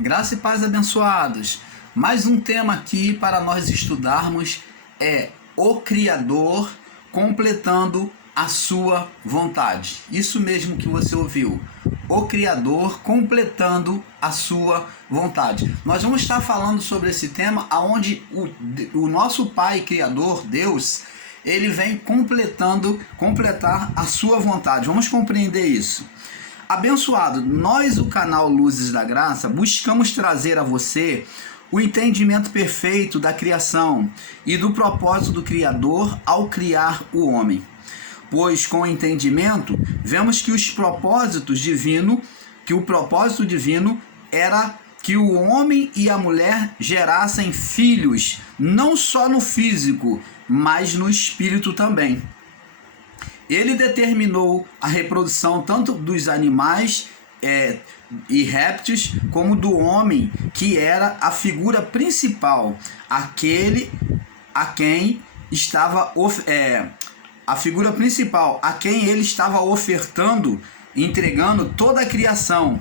Graça e paz, abençoados. Mais um tema aqui para nós estudarmos é o Criador completando a sua vontade. Isso mesmo que você ouviu. O Criador completando a sua vontade. Nós vamos estar falando sobre esse tema aonde o nosso Pai Criador, Deus, ele vem completar a sua vontade. Vamos compreender isso. Abençoado, nós, o canal Luzes da Graça, buscamos trazer a você o entendimento perfeito da criação e do propósito do Criador ao criar o homem. Pois com o entendimento, vemos que o propósito divino era que o homem e a mulher gerassem filhos, não só no físico, mas no espírito também. Ele determinou a reprodução tanto dos animais e répteis, como do homem, que era a figura principal, aquele a quem estava a figura principal, a quem ele estava ofertando, entregando toda a criação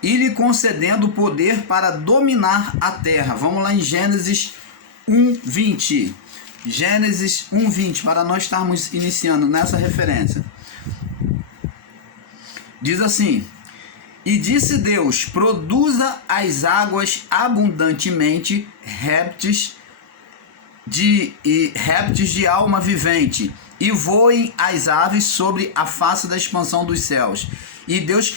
e lhe concedendo poder para dominar a terra. Vamos lá em Gênesis 1:20. Gênesis 1:20, para nós estarmos iniciando nessa referência. Diz assim: E disse Deus, produza as águas abundantemente répteis de alma vivente, e voem as aves sobre a face da expansão dos céus. E Deus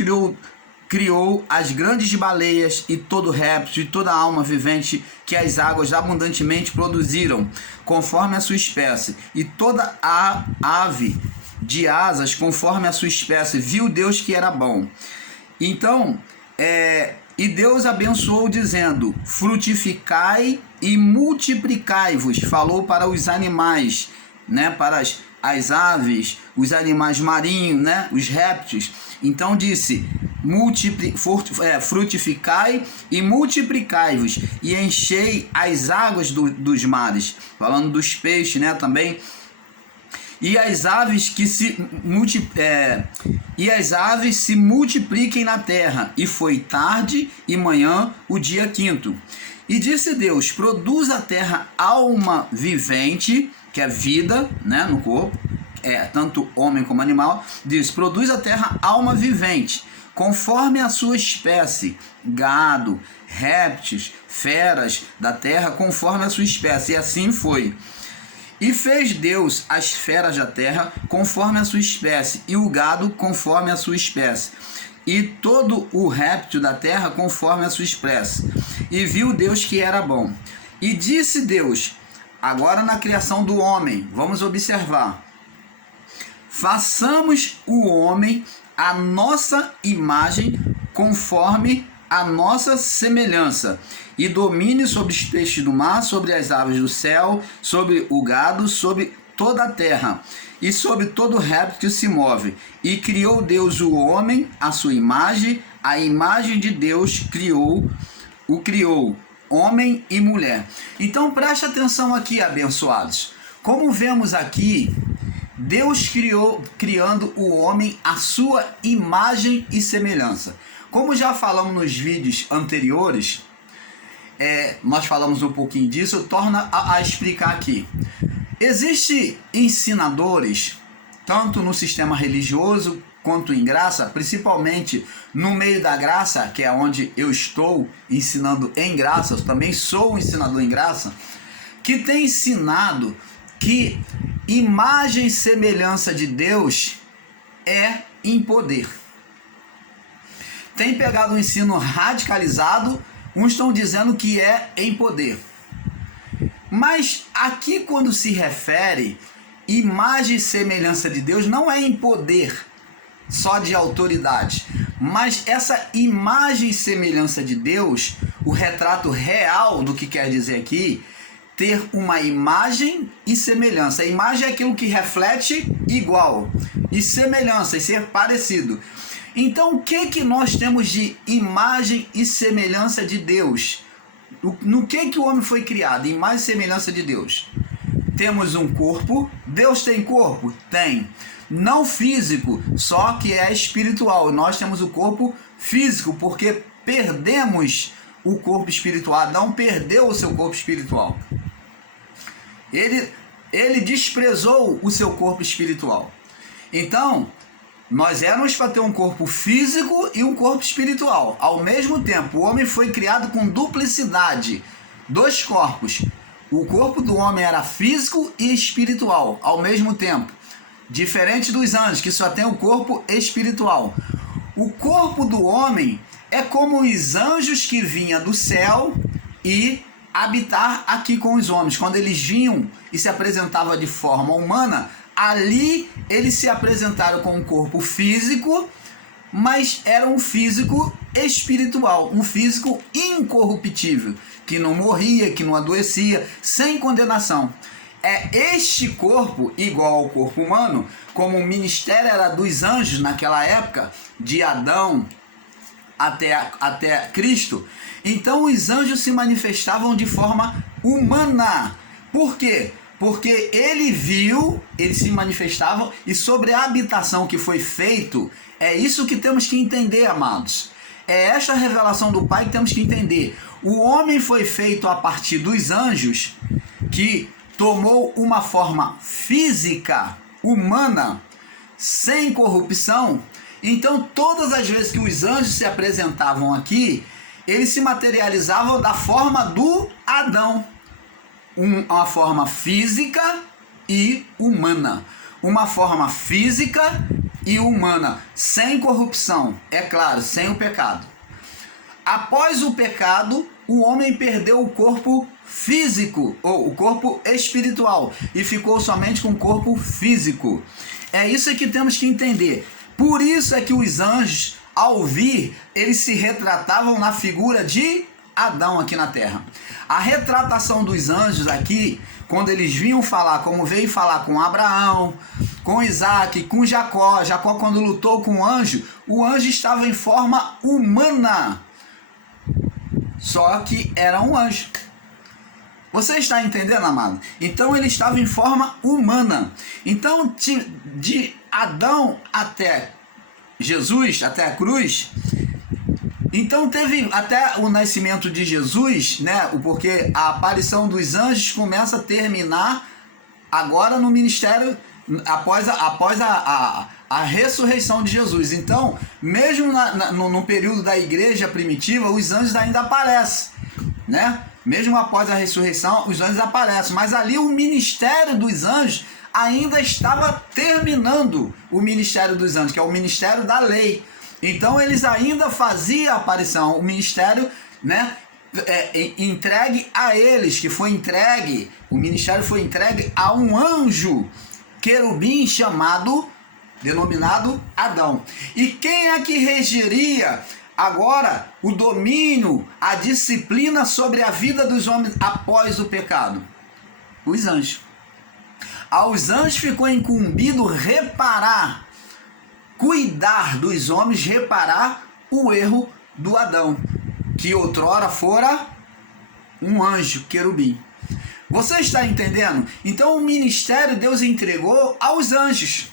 criou as grandes baleias e todo réptil e toda alma vivente que as águas abundantemente produziram, conforme a sua espécie, e toda a ave de asas conforme a sua espécie. Viu Deus que era bom. Então, e Deus abençoou dizendo: frutificai e multiplicai-vos. Falou para os animais, né, para as aves, os animais marinhos, né, os répteis. Então disse: frutificai e multiplicai-vos, e enchei as águas dos mares, falando dos peixes, né, também, e as aves se multipliquem na terra. E foi tarde e manhã o dia quinto. E disse Deus: produz a terra alma vivente, que é vida, né, no corpo, tanto homem como animal. Diz: produz a terra alma vivente, conforme a sua espécie, gado, répteis, feras da terra, conforme a sua espécie. E assim foi. E fez Deus as feras da terra conforme a sua espécie, e o gado conforme a sua espécie, e todo o réptil da terra conforme a sua espécie. E viu Deus que era bom. E disse Deus, agora na criação do homem, vamos observar: façamos o homem à nossa imagem, conforme a nossa semelhança, e domine sobre os peixes do mar, sobre as aves do céu, sobre o gado, sobre toda a terra, e sobre todo réptil que se move. E criou Deus o homem à sua imagem, a imagem de Deus criou, homem e mulher. Então preste atenção aqui, abençoados. Como vemos aqui, Deus criando o homem à sua imagem e semelhança. Como já falamos nos vídeos anteriores, nós falamos um pouquinho disso, eu torno a explicar aqui. Existem ensinadores, tanto no sistema religioso quanto em graça, principalmente no meio da graça, que é onde eu estou ensinando em graça, eu também sou um ensinador em graça, que tem ensinado que imagem e semelhança de Deus é em poder. Tem pegado um ensino radicalizado, uns estão dizendo que é em poder. Mas aqui, quando se refere imagem e semelhança de Deus, não é em poder só de autoridade, mas essa imagem e semelhança de Deus, o retrato real do que quer dizer aqui, ter uma imagem e semelhança. A imagem é aquilo que reflete igual, e semelhança, e ser parecido. Então, o que nós temos de imagem e semelhança de Deus? No que o homem foi criado? Imagem e semelhança de Deus. Temos um corpo. Deus tem corpo? Tem. Não físico, só que é espiritual. Nós temos o corpo físico, porque perdemos o corpo espiritual. Adão perdeu o seu corpo espiritual. Ele desprezou o seu corpo espiritual. Então, nós éramos para ter um corpo físico e um corpo espiritual. Ao mesmo tempo, o homem foi criado com duplicidade, 2 corpos. O corpo do homem era físico e espiritual, ao mesmo tempo. Diferente dos anjos, que só tem o corpo espiritual. O corpo do homem é como os anjos que vinham do céu e habitar aqui com os homens. Quando eles vinham e se apresentavam de forma humana, ali eles se apresentaram com um corpo físico, mas era um físico espiritual, um físico incorruptível, que não morria, que não adoecia, sem condenação. É este corpo, igual ao corpo humano, como o ministério era dos anjos naquela época, de Adão até Cristo, então os anjos se manifestavam de forma humana. Por quê? Porque eles se manifestavam, e sobre a habitação que foi feito, é isso que temos que entender, amados. É esta revelação do Pai que temos que entender. O homem foi feito a partir dos anjos, que tomou uma forma física, humana, sem corrupção. Então, todas as vezes que os anjos se apresentavam aqui, eles se materializavam da forma do Adão. Uma forma física e humana. Uma forma física e humana, sem corrupção, é claro, sem o pecado. Após o pecado, o homem perdeu o corpo físico, ou o corpo espiritual, e ficou somente com o corpo físico. É isso que temos que entender. Por isso é que os anjos, ao vir, eles se retratavam na figura de Adão aqui na terra. A retratação dos anjos aqui, quando eles vinham falar, como veio falar com Abraão, com Isaac, com Jacó. Jacó, quando lutou com o anjo estava em forma humana, só que era um anjo. Você está entendendo, amado? Então ele estava em forma humana. Então, de Adão até Jesus, até a cruz, então teve até o nascimento de Jesus, né? Porque a aparição dos anjos começa a terminar agora no ministério, após a ressurreição de Jesus. Então, mesmo no período da igreja primitiva, os anjos ainda aparecem, né? Mesmo após a ressurreição, os anjos aparecem. Mas ali o ministério dos anjos ainda estava terminando, o ministério dos anjos, que é o ministério da lei. Então eles ainda faziam a aparição, o ministério, né, entregue a eles, que foi entregue, o ministério foi entregue a um anjo querubim denominado Adão. E quem é que regeria agora o domínio, a disciplina sobre a vida dos homens após o pecado? Os anjos. Aos anjos ficou incumbido cuidar dos homens, reparar o erro do Adão, que outrora fora um anjo querubim. Você está entendendo? Então o ministério Deus entregou aos anjos.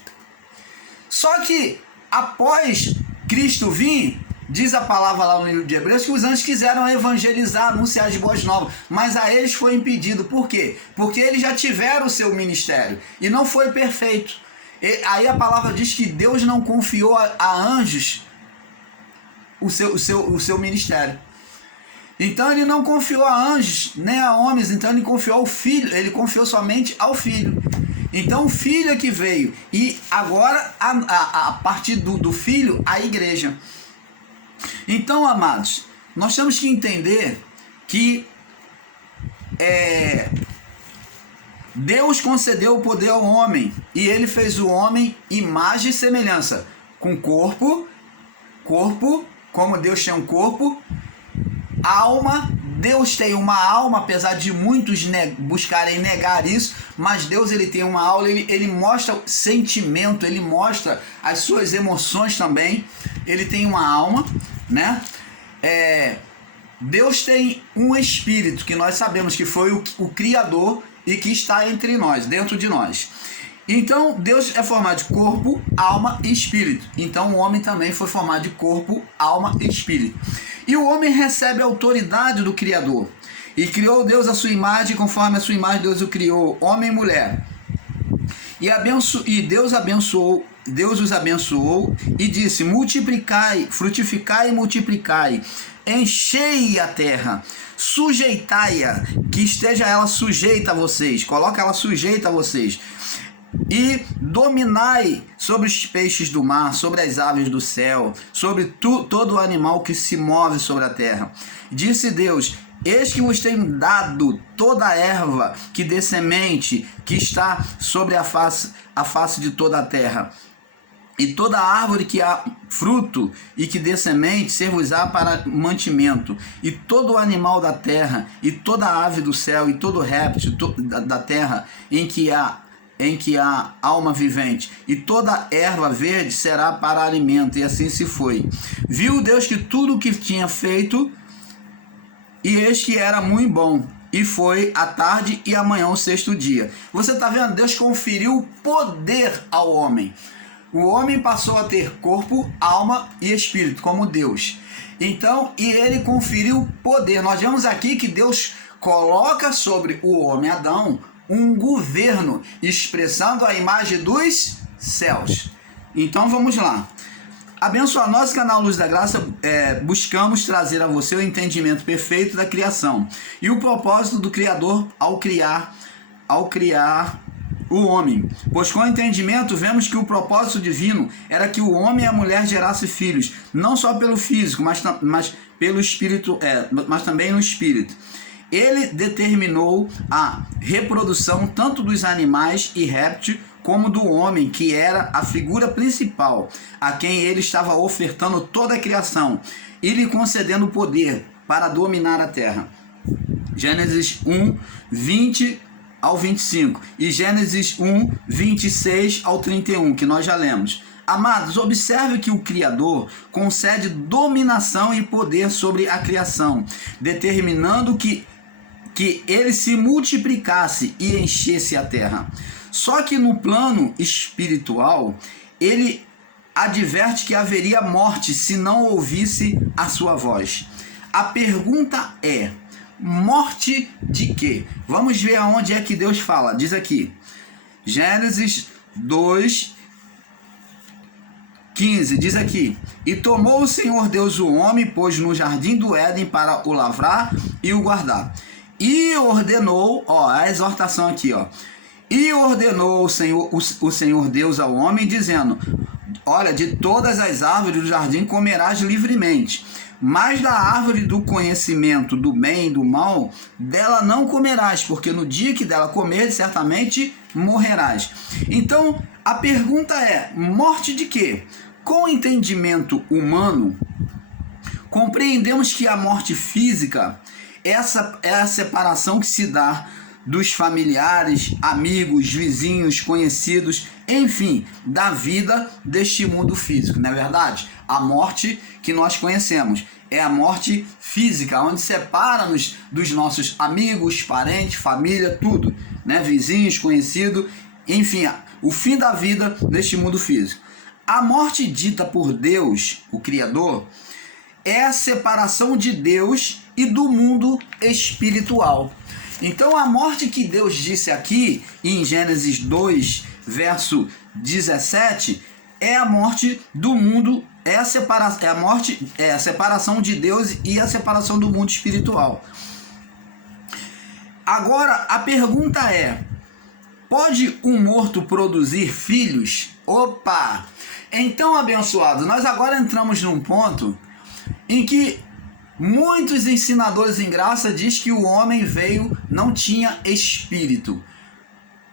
Só que após Cristo vir, diz a palavra lá no livro de Hebreus, que os anjos quiseram evangelizar, anunciar as boas novas, mas a eles foi impedido. Por quê? Porque eles já tiveram o seu ministério e não foi perfeito. E aí a palavra diz que Deus não confiou a anjos o seu ministério. Então ele não confiou a anjos nem a homens, então ele confiou ao Filho, ele confiou somente ao Filho. Então o Filho é que veio, e agora a partir do Filho, a igreja. Então, amados, nós temos que entender que Deus concedeu o poder ao homem, e ele fez o homem imagem e semelhança, com corpo, como Deus tem um corpo, alma. Deus tem uma alma, apesar de muitos buscarem negar isso, mas Deus ele tem uma alma, ele mostra sentimento, ele mostra as suas emoções também, ele tem uma alma, né? Deus tem um espírito, que nós sabemos que foi o Criador e que está entre nós, dentro de nós. Então Deus é formado de corpo, alma e espírito. Então o homem também foi formado de corpo, alma e espírito. E o homem recebe a autoridade do Criador. E criou Deus a sua imagem, conforme a sua imagem Deus o criou, homem e mulher. E Deus os abençoou e disse: multiplicai, frutificai e multiplicai, enchei a terra, sujeitai-a, que esteja ela sujeita a vocês, coloca ela sujeita a vocês, e dominai sobre os peixes do mar, sobre as aves do céu, sobre todo o animal que se move sobre a terra. Disse Deus: eis que vos tenho dado toda a erva que dê semente, que está sobre a face de toda a terra, e toda árvore que há fruto e que dê semente, ser-vos-á para mantimento, e todo o animal da terra, e toda ave do céu, e todo réptil da terra, em que há alma vivente, e toda erva verde será para alimento. E assim se foi. Viu Deus que tudo o que tinha feito, e eis que era muito bom. E foi a tarde e amanhã o sexto dia. Você está vendo? Deus conferiu poder ao homem. O homem passou a ter corpo, alma e espírito, como Deus. Então, e ele conferiu poder. Nós vemos aqui que Deus coloca sobre o homem Adão um governo, expressando a imagem dos céus. Então, vamos lá. Abençoa nós, canal Luz da Graça, buscamos trazer a você o entendimento perfeito da criação e o propósito do Criador ao criar o homem. Pois com o entendimento vemos que o propósito divino era que o homem e a mulher gerassem filhos, não só pelo físico, mas pelo espírito, mas também no espírito. Ele determinou a reprodução tanto dos animais e répteis como do homem, que era a figura principal, a quem ele estava ofertando toda a criação e lhe concedendo poder para dominar a terra. Gênesis 1, 20 ao 25 e Gênesis 1, 26 ao 31, que nós já lemos. Amados, observe que o Criador concede dominação e poder sobre a criação, determinando que ele se multiplicasse e enchesse a terra. Só que no plano espiritual, ele adverte que haveria morte se não ouvisse a sua voz. A pergunta é: morte de quê? Vamos ver aonde é que Deus fala. Diz aqui, Gênesis 2, 15, diz aqui: e tomou o Senhor Deus o homem, pôs no jardim do Éden para o lavrar e o guardar. E ordenou, a exortação aqui, e ordenou o Senhor Deus ao homem, dizendo: olha, de todas as árvores do jardim comerás livremente, mas da árvore do conhecimento do bem e do mal, dela não comerás, porque no dia que dela comeres, certamente morrerás. Então, a pergunta é: morte de quê? Com o entendimento humano, compreendemos que a morte física, essa é a separação que se dá dos familiares, amigos, vizinhos, conhecidos, enfim, da vida deste mundo físico, não é verdade? A morte que nós conhecemos é a morte física, onde separa-nos dos nossos amigos, parentes, família, tudo, né? Vizinhos, conhecidos, enfim, o fim da vida neste mundo físico. A morte dita por Deus, o Criador, é a separação de Deus e do mundo espiritual. Então a morte que Deus disse aqui em Gênesis 2, verso 17, é a morte do mundo, é a separação de Deus e a separação do mundo espiritual. Agora a pergunta é: pode um morto produzir filhos? Opa! Então, abençoados, nós agora entramos num ponto em que muitos ensinadores em graça diz que o homem não tinha espírito.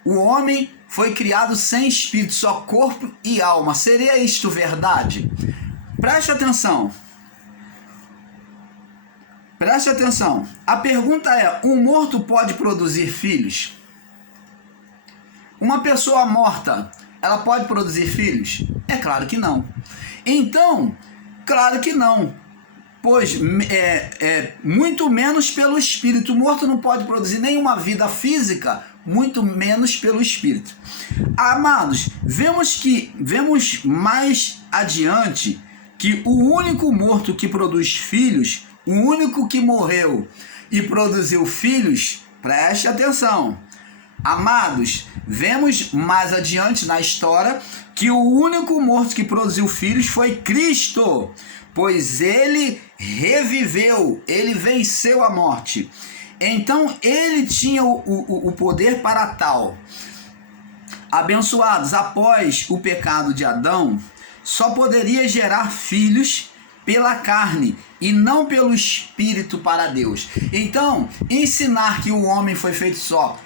O homem foi criado sem espírito, só corpo e alma. Seria isto verdade? Preste atenção. Preste atenção. A pergunta é: um morto pode produzir filhos? Uma pessoa morta, ela pode produzir filhos? É claro que não. Então, claro que não. Pois muito menos pelo espírito. O morto não pode produzir nenhuma vida física, muito menos pelo espírito. Amados, vemos mais adiante que o único morto que produz filhos, o único que morreu e produziu filhos, preste atenção. Amados, vemos mais adiante na história que o único morto que produziu filhos foi Cristo, pois ele reviveu, ele venceu a morte. Então ele tinha o poder para tal. Abençoados, após o pecado de Adão, só poderia gerar filhos pela carne e não pelo espírito para Deus. Então, ensinar que o homem foi feito só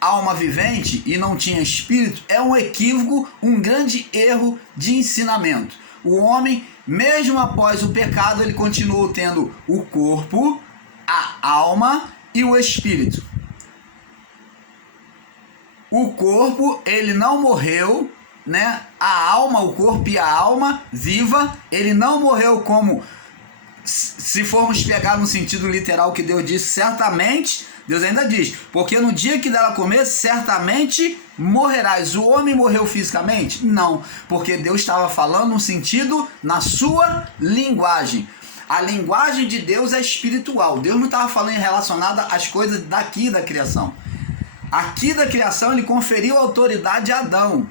alma vivente e não tinha espírito é um equívoco, um grande erro de ensinamento. O homem, mesmo após o pecado, ele continuou tendo o corpo, a alma e o espírito. O corpo, ele não morreu, né? A alma, o corpo e a alma viva, ele não morreu como, se formos pegar no sentido literal que Deus disse, certamente, Deus ainda diz, porque no dia que dela comer, certamente morrerás. O homem morreu fisicamente? Não, porque Deus estava falando no sentido, na sua linguagem. A linguagem de Deus é espiritual. Deus não estava falando relacionada às coisas daqui da criação. Aqui da criação ele conferiu autoridade a Adão.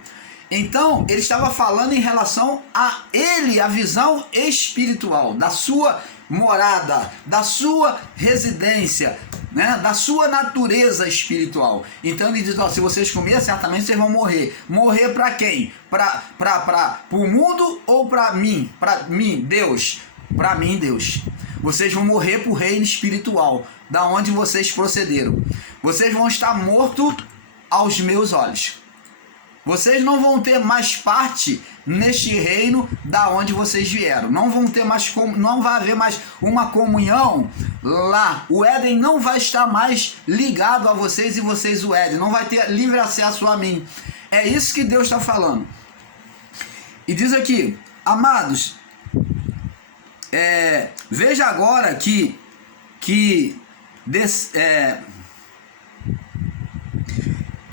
Então ele estava falando em relação a ele, a visão espiritual, da sua morada, da sua residência, né, da sua natureza espiritual. Então ele diz, ó, se vocês comerem, certamente vocês vão morrer. Morrer para quem? Para o mundo ou para mim? Para mim, Deus. Para mim, Deus. Vocês vão morrer para o reino espiritual, da onde vocês procederam. Vocês vão estar mortos aos meus olhos. Vocês não vão ter mais parte neste reino da onde vocês vieram. Não vão ter mais, não vai haver mais uma comunhão lá. O Éden não vai estar mais ligado a vocês e vocês o Éden. Não vai ter livre acesso a mim. É isso que Deus está falando. E diz aqui, amados, veja agora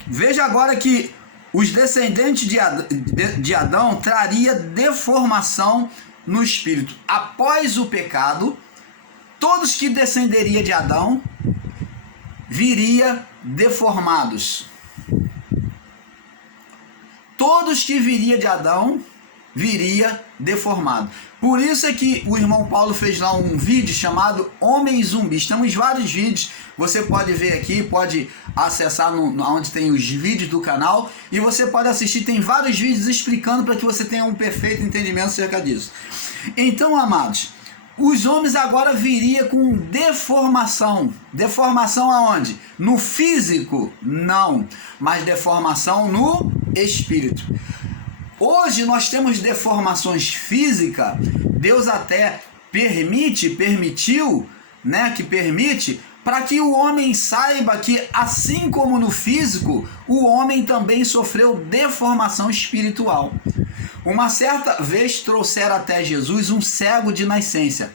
veja agora que os descendentes de Adão traria deformação no espírito. Após o pecado, todos que descenderiam de Adão viria deformados. Todos que viria de Adão viria deformado. Por isso é que o irmão Paulo fez lá um vídeo chamado Homem Zumbi. Temos vários vídeos, você pode ver aqui, pode acessar onde tem os vídeos do canal e você pode assistir, tem vários vídeos explicando para que você tenha um perfeito entendimento acerca disso. Então, amados, os homens agora viriam com deformação. Deformação aonde? No físico? Não, mas deformação no espírito. Hoje nós temos deformações físicas, Deus até permitiu, né, que permite, para que o homem saiba que assim como no físico, o homem também sofreu deformação espiritual. Uma certa vez trouxeram até Jesus um cego de nascença,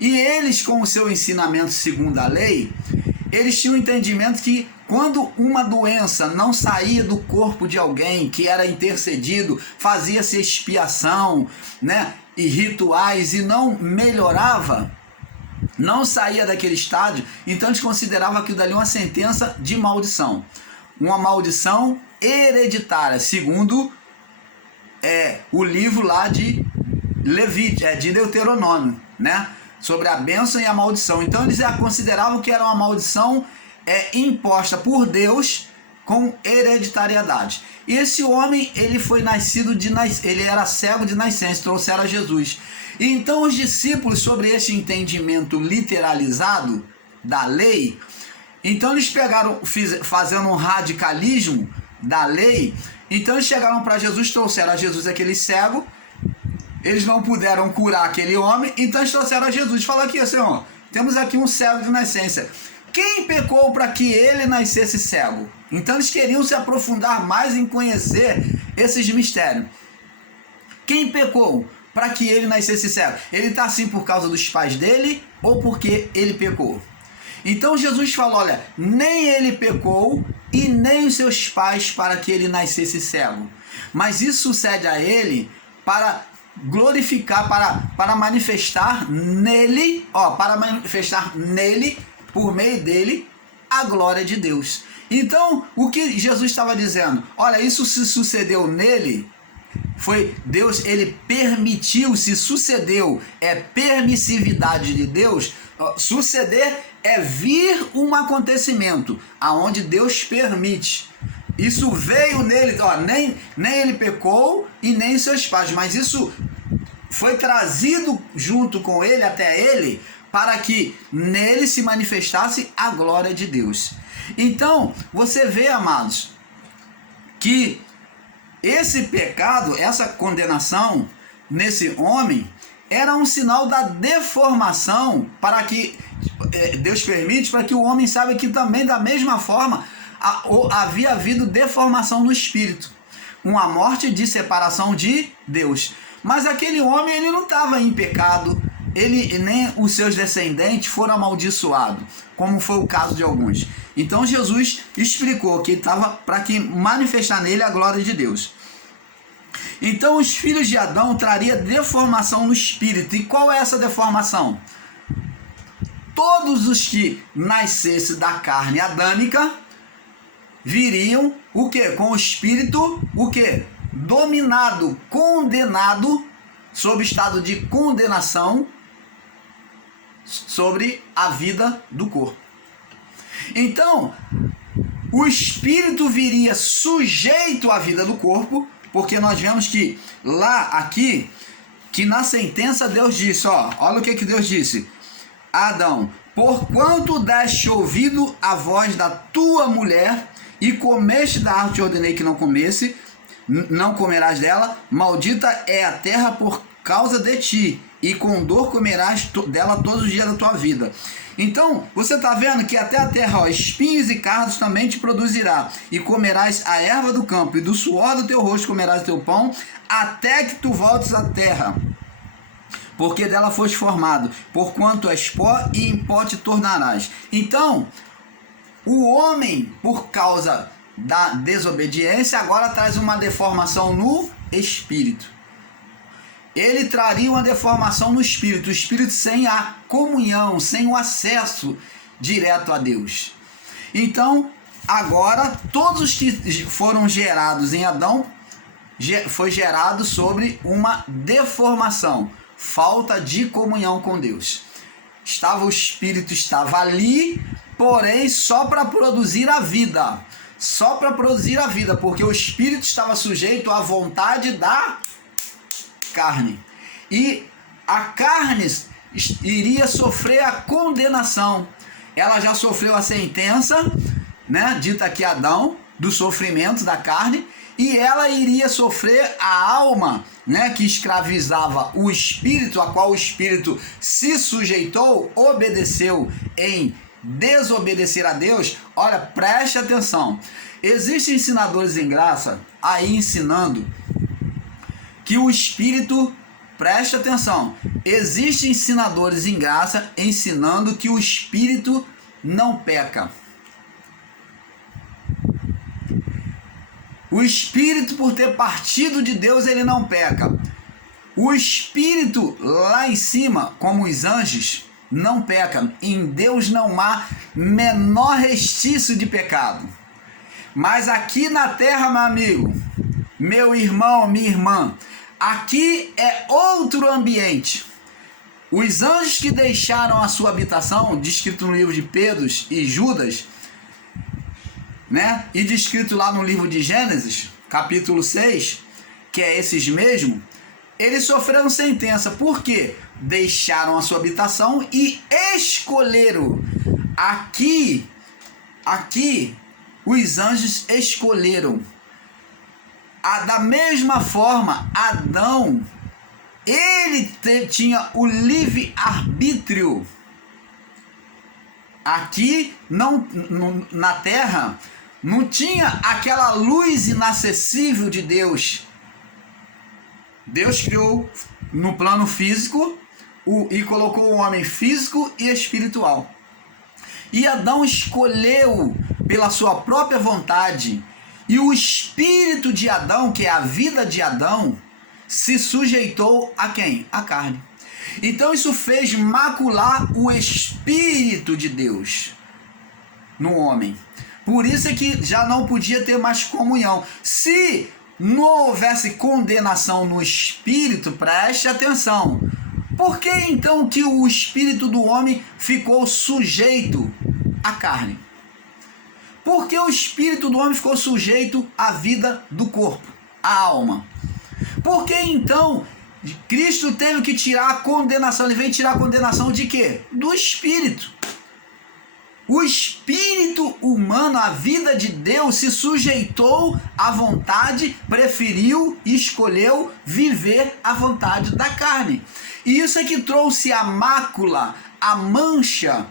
e eles, com o seu ensinamento segundo a lei, eles tinham um entendimento que quando uma doença não saía do corpo de alguém, que era intercedido, fazia-se expiação, né, e rituais, e não melhorava, não saía daquele estágio, então eles consideravam aquilo dali uma sentença de maldição. Uma maldição hereditária, segundo o livro lá de de Deuteronômio, né? Sobre a bênção e a maldição. Então eles consideravam que era uma maldição imposta por Deus com hereditariedade. E esse homem, ele foi nascido ele era cego de nascença, trouxeram a Jesus. E então os discípulos, sobre esse entendimento literalizado da lei, então eles pegaram, fazendo um radicalismo da lei, então eles chegaram para Jesus, trouxeram a Jesus aquele cego. Eles não puderam curar aquele homem, então eles trouxeram a Jesus. Fala aqui, Senhor, temos aqui um cego de nascença. Quem pecou para que ele nascesse cego? Então eles queriam se aprofundar mais em conhecer esses mistérios. Quem pecou para que ele nascesse cego? Ele está assim por causa dos pais dele ou porque ele pecou? Então Jesus falou, olha, nem ele pecou e nem os seus pais para que ele nascesse cego. Mas isso sucede a ele para glorificar, para manifestar nele, por meio dele, a glória de Deus. Então, o que Jesus estava dizendo? Olha, isso se sucedeu nele, foi Deus, ele permitiu, se sucedeu, é permissividade de Deus. Suceder é vir um acontecimento aonde Deus permite. Isso veio nele, nem ele pecou e nem seus pais, mas isso foi trazido junto com ele, até ele, para que nele se manifestasse a glória de Deus. Então, você vê, amados, que esse pecado, essa condenação nesse homem, era um sinal da deformação, para que Deus permite, para que o homem saiba que também, da mesma forma, havia havido deformação no espírito, uma morte de separação de Deus. Mas aquele homem, ele não estava em pecado, ele nem os seus descendentes foram amaldiçoados, como foi o caso de alguns. Então Jesus explicou que ele estava para que manifestar nele a glória de Deus. Então os filhos de Adão trariam deformação no espírito. E qual é essa deformação? Todos os que nascessem da carne adâmica viriam o quê? Com o espírito, o quê? Dominado, condenado, sob estado de condenação sobre a vida do corpo. Então, o espírito viria sujeito à vida do corpo, porque nós vemos que aqui, que na sentença Deus disse, olha o que Deus disse: Adão, porquanto deste ouvido à voz da tua mulher e comeste da árvore que te ordenei que não comesse, não comerás dela, maldita é a terra por causa de ti, e com dor comerás dela todos os dias da tua vida. Então, você está vendo que até a terra, espinhos e cardos também te produzirá, e comerás a erva do campo, e do suor do teu rosto comerás o teu pão, até que tu voltes à terra, porque dela foste formado, porquanto és pó, e em pó te tornarás. Então, o homem, por causa da desobediência, agora traz uma deformação no espírito. Ele traria uma deformação no espírito, o espírito sem a comunhão, sem o acesso direto a Deus. Então, agora, todos os que foram gerados em Adão, foi gerado sobre uma deformação, falta de comunhão com Deus. O espírito estava ali, porém só para produzir a vida. Só para produzir a vida, porque o espírito estava sujeito à vontade da carne. E a carne iria sofrer a condenação. Ela já sofreu a sentença, dita aqui Adão, do sofrimento da carne, e ela iria sofrer a alma, que escravizava o espírito, a qual o espírito se sujeitou, obedeceu em desobedecer a Deus. Olha, preste atenção. Existem ensinadores em graça aí ensinando que o espírito, preste atenção, existem ensinadores em graça ensinando que o espírito não peca. O espírito, por ter partido de Deus, ele não peca. O espírito lá em cima, como os anjos, não peca. Em Deus não há menor restício de pecado. Mas aqui na terra, meu amigo, meu irmão, minha irmã, aqui é outro ambiente. Os anjos que deixaram a sua habitação, descrito no livro de Pedro e Judas, e descrito lá no livro de Gênesis, capítulo 6, que é esses mesmos, eles sofreram sentença. Por quê? Deixaram a sua habitação e escolheram. Aqui, os anjos escolheram. Da mesma forma, Adão, ele tinha o livre-arbítrio. Aqui, na terra, não tinha aquela luz inacessível de Deus. Deus criou no plano físico e colocou o homem físico e espiritual. E Adão escolheu pela sua própria vontade. E o espírito de Adão, que é a vida de Adão, se sujeitou a quem? A carne. Então isso fez macular o Espírito de Deus no homem. Por isso é que já não podia ter mais comunhão. Se não houvesse condenação no Espírito, preste atenção. Por que então que o Espírito do homem ficou sujeito à carne? Por que o Espírito do homem ficou sujeito à vida do corpo, à alma? Por que então Cristo teve que tirar a condenação? Ele veio tirar a condenação de quê? Do Espírito. O espírito humano, a vida de Deus, se sujeitou à vontade, preferiu e escolheu viver a vontade da carne. E isso é que trouxe a mácula, a mancha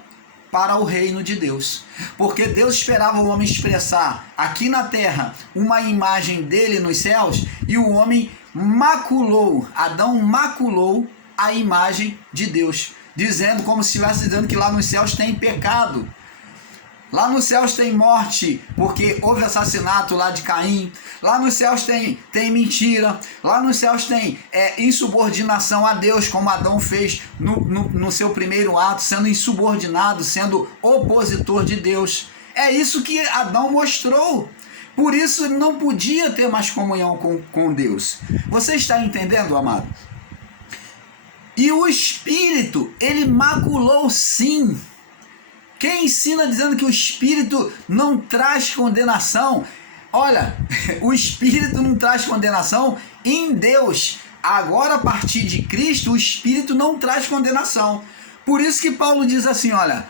para o reino de Deus. Porque Deus esperava o homem expressar aqui na terra uma imagem dele nos céus, e o homem maculou, Adão maculou a imagem de Deus, dizendo, como se estivesse dizendo que lá nos céus tem pecado. Lá nos céus tem morte, porque houve assassinato lá de Caim. Lá nos céus tem mentira. Lá nos céus tem insubordinação a Deus, como Adão fez no seu primeiro ato, sendo insubordinado, sendo opositor de Deus. É isso que Adão mostrou. Por isso ele não podia ter mais comunhão com Deus. Você está entendendo, amado? E o Espírito, ele maculou sim. Quem ensina dizendo que o Espírito não traz condenação? Olha, o Espírito não traz condenação em Deus. Agora, a partir de Cristo, o Espírito não traz condenação. Por isso que Paulo diz assim, olha,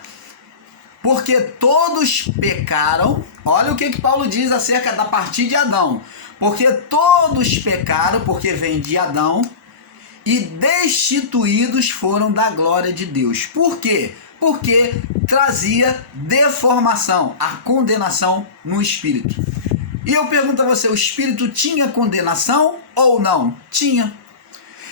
porque todos pecaram. Olha o que Paulo diz acerca da partir de Adão. Porque todos pecaram, porque vem de Adão, e destituídos foram da glória de Deus. Por quê? Porque trazia deformação, a condenação no Espírito. E eu pergunto a você, o Espírito tinha condenação ou não? Tinha.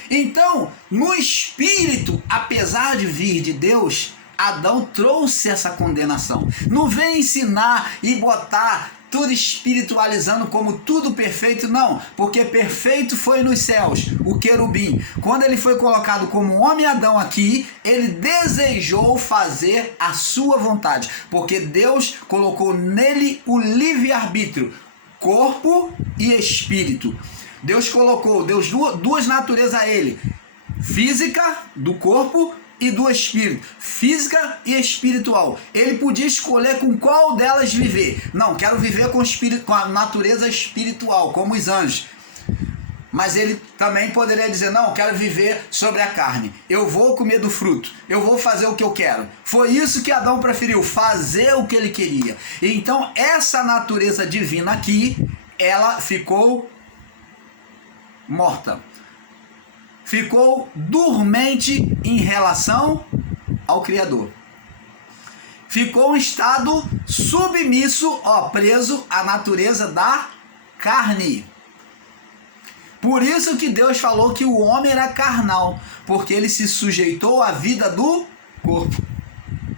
Então, no Espírito, apesar de vir de Deus, Adão trouxe essa condenação. Não vem ensinar e botar tudo espiritualizando como tudo perfeito, não, porque perfeito foi nos céus, o querubim. Quando ele foi colocado como homem Adão aqui, ele desejou fazer a sua vontade, porque Deus colocou nele o livre-arbítrio, corpo e espírito. Deus colocou, duas naturezas a ele, física do corpo e do espírito, física e espiritual. Ele podia escolher com qual delas viver. Não, quero viver com a natureza espiritual, como os anjos. Mas ele também poderia dizer, não, quero viver sobre a carne. Eu vou comer do fruto, eu vou fazer o que eu quero. Foi isso que Adão preferiu, fazer o que ele queria. Então, essa natureza divina aqui, ela ficou morta. Ficou dormente em relação ao Criador. Ficou em estado submisso, preso à natureza da carne. Por isso que Deus falou que o homem era carnal, porque ele se sujeitou à vida do corpo,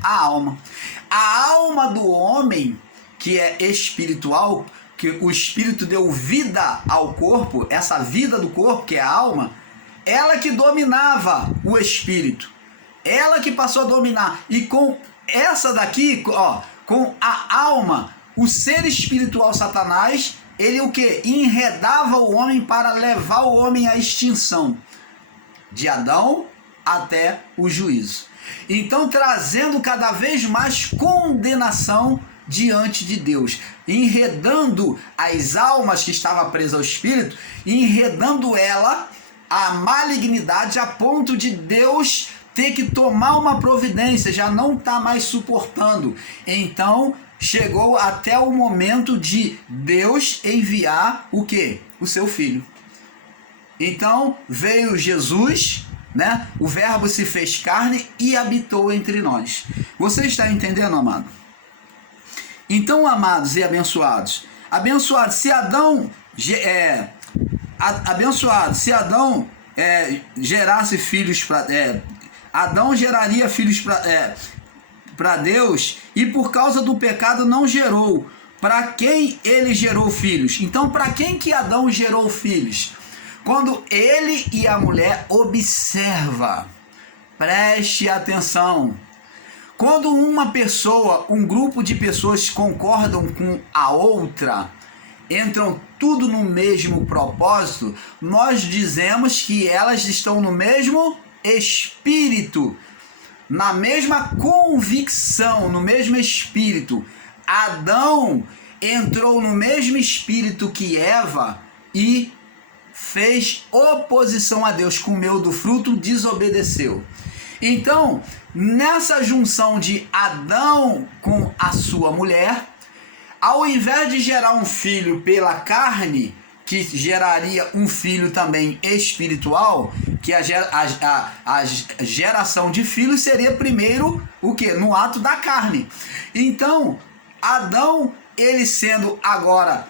à alma. A alma do homem, que é espiritual, que o Espírito deu vida ao corpo, essa vida do corpo, que é a alma, ela que dominava o espírito, ela que passou a dominar, e com essa daqui, com a alma, o ser espiritual Satanás, ele o que? Enredava o homem para levar o homem à extinção, de Adão até o juízo. Então trazendo cada vez mais condenação diante de Deus, enredando as almas que estavam presas ao espírito, enredando ela a malignidade a ponto de Deus ter que tomar uma providência, já não está mais suportando. Então chegou até o momento de Deus enviar o quê? O seu filho. Então veio Jesus, né? O verbo se fez carne e habitou entre nós. Você está entendendo, amado? Então, amados e abençoados, se Adão gerasse filhos para Adão geraria filhos para Deus, e por causa do pecado não gerou. Para quem ele gerou filhos? Então, para quem que Adão gerou filhos? Quando ele e a mulher observa, preste atenção. Quando uma pessoa, um grupo de pessoas concordam com a outra, entram tudo no mesmo propósito, nós dizemos que elas estão no mesmo espírito, na mesma convicção, no mesmo espírito. Adão entrou no mesmo espírito que Eva e fez oposição a Deus, comeu do fruto, desobedeceu. Então, nessa junção de Adão com a sua mulher, ao invés de gerar um filho pela carne, que geraria um filho também espiritual, que a geração de filhos seria primeiro o quê? No ato da carne. Então, Adão, ele sendo agora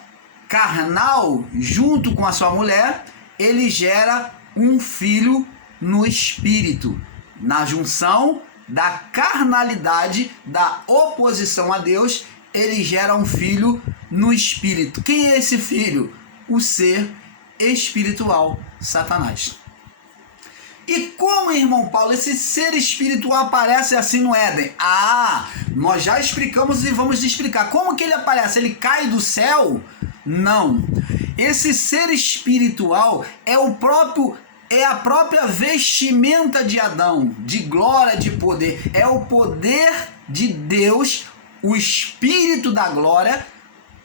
carnal, junto com a sua mulher, ele gera um filho no espírito, na junção da carnalidade, da oposição a Deus, ele gera um filho no espírito. Quem é esse filho? O ser espiritual, Satanás. E como, irmão Paulo, esse ser espiritual aparece assim no Éden? Nós já explicamos e vamos explicar. Como que ele aparece? Ele cai do céu? Não. Esse ser espiritual é a própria vestimenta de Adão, de glória, de poder. É o poder de Deus, o espírito da glória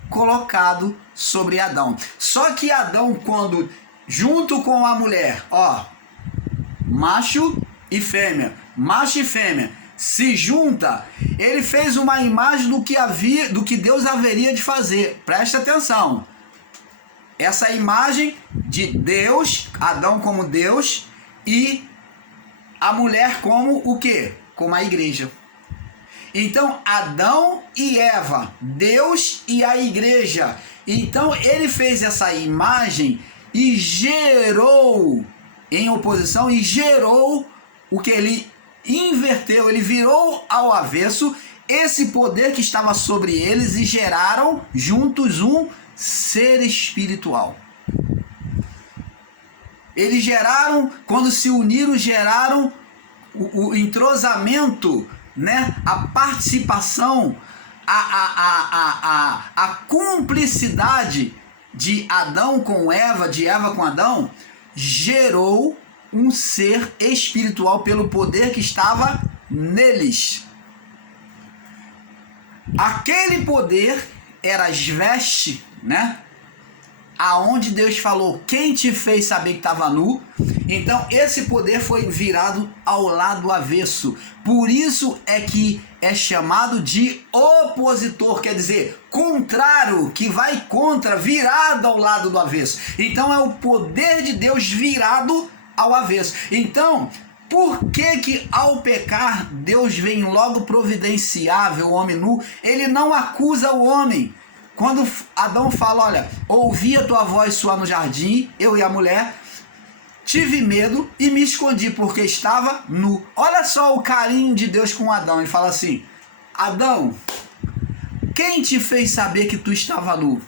colocado sobre Adão. Só que Adão, quando junto com a mulher, macho e fêmea, se junta, ele fez uma imagem do que Deus haveria de fazer. Presta atenção. Essa imagem de Deus, Adão como Deus e a mulher como o quê? Como a igreja. Então, Adão e Eva, Deus e a igreja. Então, ele fez essa imagem e gerou, em oposição, e gerou o que ele inverteu, ele virou ao avesso esse poder que estava sobre eles e geraram juntos um ser espiritual. Eles geraram, quando se uniram, geraram o entrosamento, né? A participação, a cumplicidade de Adão com Eva, de Eva com Adão, gerou um ser espiritual pelo poder que estava neles. Aquele poder era as vestes, né? Aonde Deus falou, quem te fez saber que estava nu? Então esse poder foi virado ao lado avesso. Por isso é que é chamado de opositor, quer dizer, contrário, que vai contra, virado ao lado do avesso. Então é o poder de Deus virado ao avesso. Então, por que ao pecar Deus vem logo providenciar o homem nu? Ele não acusa o homem. Quando Adão fala, olha, ouvi a tua voz soar no jardim, eu e a mulher, tive medo e me escondi porque estava nu. Olha só o carinho de Deus com Adão. Ele fala assim, Adão, quem te fez saber que tu estava nu?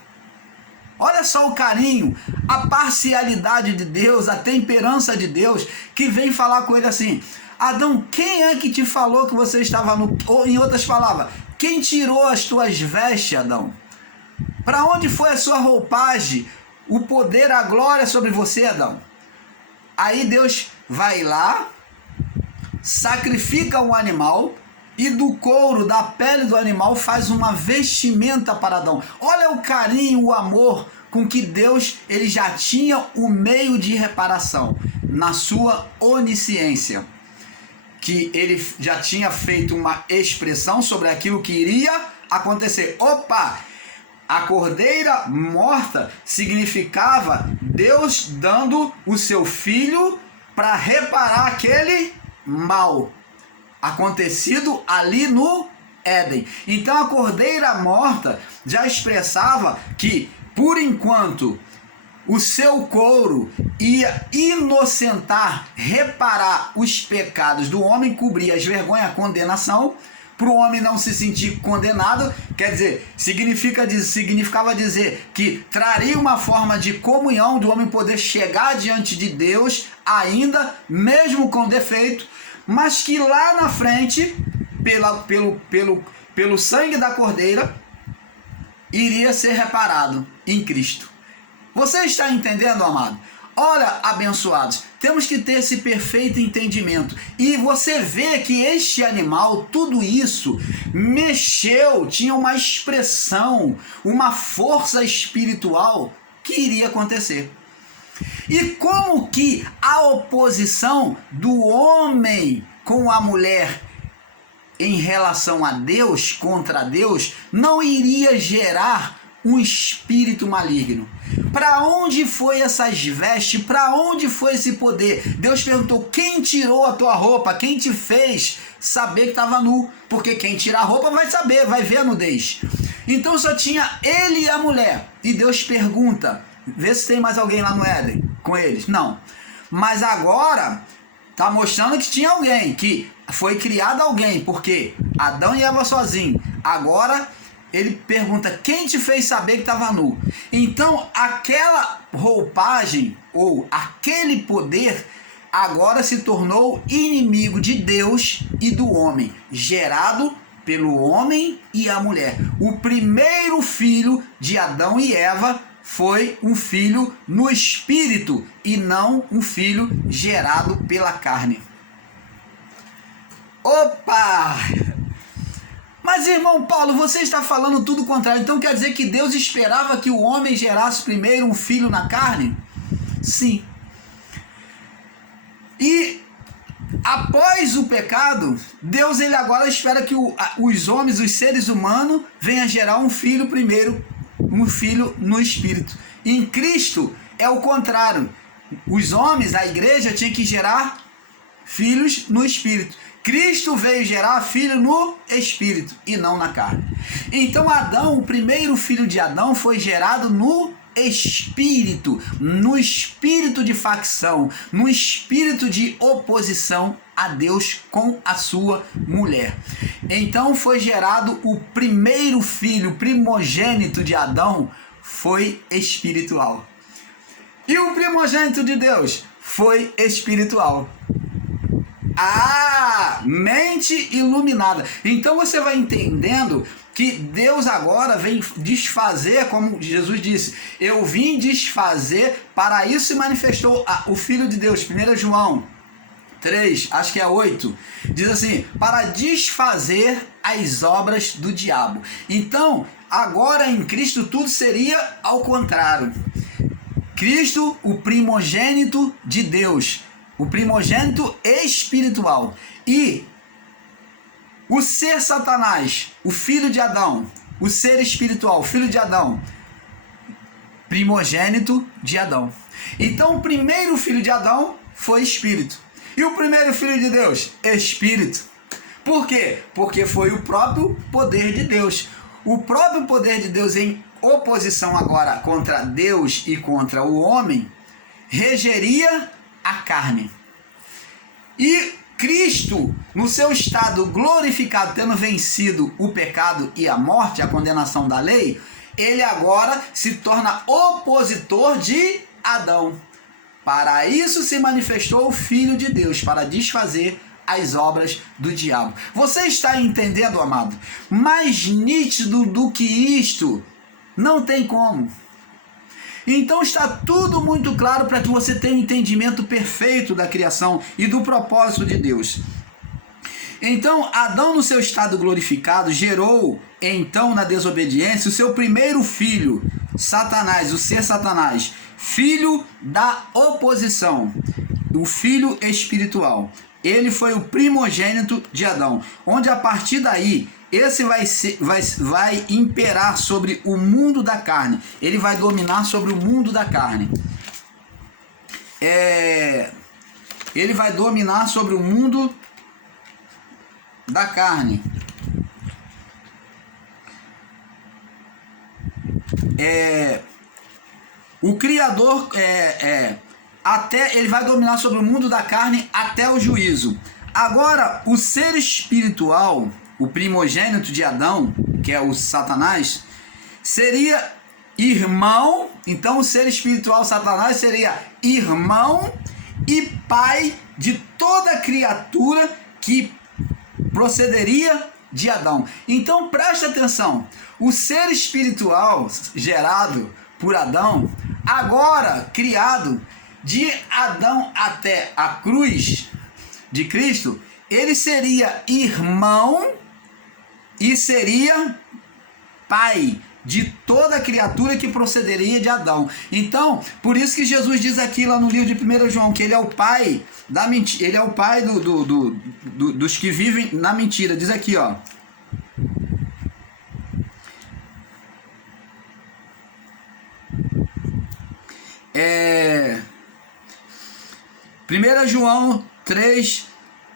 Olha só o carinho, a parcialidade de Deus, a temperança de Deus, que vem falar com ele assim, Adão, quem é que te falou que você estava nu? Ou, em outras palavras, quem tirou as tuas vestes, Adão? Para onde foi a sua roupagem? O poder, a glória sobre você, Adão? Aí Deus vai lá, sacrifica um animal e do couro, da pele do animal, faz uma vestimenta para Adão. Olha o carinho, o amor com que Deus ele já tinha o meio de reparação na sua onisciência. Que ele já tinha feito uma expressão sobre aquilo que iria acontecer. Opa! A cordeira morta significava Deus dando o seu filho para reparar aquele mal acontecido ali no Éden. Então a cordeira morta já expressava que, por enquanto, o seu couro ia inocentar, reparar os pecados do homem, cobrir as vergonhas, a condenação. para o homem não se sentir condenado, quer dizer, significava dizer que traria uma forma de comunhão do homem poder chegar diante de Deus, ainda, mesmo com defeito, mas que lá na frente, pelo sangue da cordeira, iria ser reparado em Cristo. Você está entendendo, amado? Olha, abençoados, temos que ter esse perfeito entendimento. E você vê que este animal, tudo isso, mexeu, tinha uma expressão, uma força espiritual que iria acontecer. E como que a oposição do homem com a mulher em relação a Deus, contra Deus, não iria gerar um espírito maligno? Para onde foi essas vestes? Para onde foi esse poder? Deus perguntou: quem tirou a tua roupa? Quem te fez saber que estava nu? Porque quem tira a roupa vai saber, vai ver a nudez. Então só tinha ele e a mulher. E Deus pergunta: vê se tem mais alguém lá no Éden com eles. Não. Mas agora está mostrando que tinha alguém, que foi criado alguém, porque Adão e Eva sozinhos. Agora ele pergunta: quem te fez saber que estava nu? Então aquela roupagem ou aquele poder agora se tornou inimigo de Deus e do homem, gerado pelo homem e a mulher. O primeiro filho de Adão e Eva foi um filho no espírito e não um filho gerado pela carne. Opa! Mas, irmão Paulo, você está falando tudo o contrário. Então quer dizer que Deus esperava que o homem gerasse primeiro um filho na carne? Sim. E após o pecado, Deus ele agora espera que os homens, os seres humanos, venham gerar um filho primeiro, um filho no espírito. Em Cristo é o contrário. Os homens, a igreja, tinha que gerar filhos no espírito. Cristo veio gerar filho no espírito e não na carne. Então Adão, o primeiro filho de Adão, foi gerado no espírito de facção, no espírito de oposição a Deus com a sua mulher. Então foi gerado o primeiro filho, primogênito de Adão, foi espiritual. E o primogênito de Deus foi espiritual. Mente iluminada. Então você vai entendendo que Deus agora vem desfazer, como Jesus disse: eu vim desfazer, para isso se manifestou o Filho de Deus. 1 João 3, acho que é 8, diz assim: para desfazer as obras do diabo. Então, agora em Cristo tudo seria ao contrário. Cristo, o primogênito de Deus, o primogênito espiritual, e o ser Satanás, o filho de Adão, o ser espiritual, o filho de Adão, primogênito de Adão. Então o primeiro filho de Adão foi espírito. E o primeiro filho de Deus? Espírito. Por quê? Porque foi o próprio poder de Deus. O próprio poder de Deus em oposição agora contra Deus e contra o homem, regeria a carne. E Cristo, no seu estado glorificado, tendo vencido o pecado e a morte, a condenação da lei, ele agora se torna opositor de Adão. Para isso se manifestou o Filho de Deus, para desfazer as obras do diabo. Você está entendendo, amado? Mais nítido do que isto, não tem como. Então está tudo muito claro para que você tenha um entendimento perfeito da criação e do propósito de Deus. Então Adão, no seu estado glorificado, gerou então na desobediência o seu primeiro filho, Satanás, o ser Satanás, filho da oposição, o filho espiritual. Ele foi o primogênito de Adão, onde a partir daí esse vai imperar sobre o mundo da carne. Ele vai dominar sobre o mundo da carne. Ele vai dominar sobre o mundo da carne. O Criador até ele vai dominar sobre o mundo da carne até o juízo. Agora, o ser espiritual, o primogênito de Adão, que é o Satanás, seria irmão. Então o ser espiritual Satanás seria irmão e pai de toda criatura que procederia de Adão. Então preste atenção, o ser espiritual gerado por Adão, agora criado de Adão até a cruz de Cristo, ele seria irmão e seria pai de toda criatura que procederia de Adão. Então, por isso que Jesus diz aqui lá no livro de 1 João, que ele é o pai da mentira, ele é o pai dos que vivem na mentira. Diz aqui, ó. É... 1 João 3,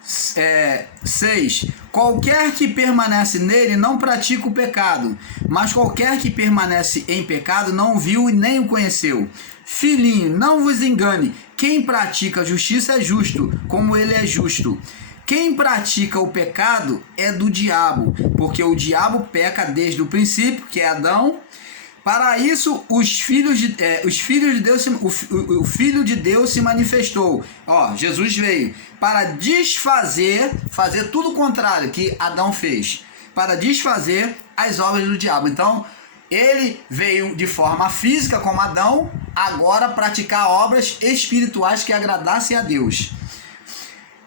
6. Qualquer que permanece nele não pratica o pecado, mas qualquer que permanece em pecado não o viu e nem o conheceu. Filhinho, não vos engane, quem pratica a justiça é justo, como ele é justo. Quem pratica o pecado é do diabo, porque o diabo peca desde o princípio, que é Adão. Para isso, o Filho de Deus se manifestou. Ó, Jesus veio para fazer tudo o contrário que Adão fez, para desfazer as obras do diabo. Então, ele veio de forma física, como Adão, agora praticar obras espirituais que agradassem a Deus.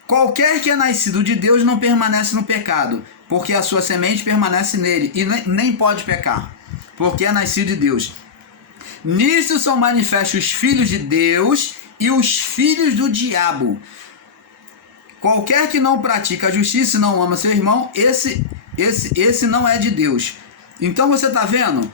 Qualquer que é nascido de Deus não permanece no pecado, porque a sua semente permanece nele e nem pode pecar, porque é nascido de Deus. Nisso são manifestos os filhos de Deus e os filhos do diabo. Qualquer que não pratica a justiça e não ama seu irmão, esse não é de Deus. Então você está vendo?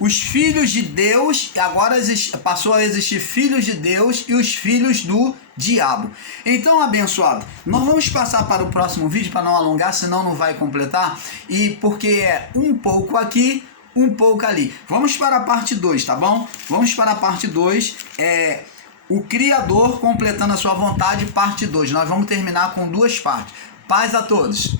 Os filhos de Deus, agora passou a existir filhos de Deus e os filhos do diabo. Então, abençoado, nós vamos passar para o próximo vídeo para não alongar, senão não vai completar, e porque é um pouco aqui, um pouco ali. Vamos para a parte 2, tá bom? Vamos para a parte 2, o Criador completando a sua vontade, parte 2. Nós vamos terminar com 2 partes. Paz a todos.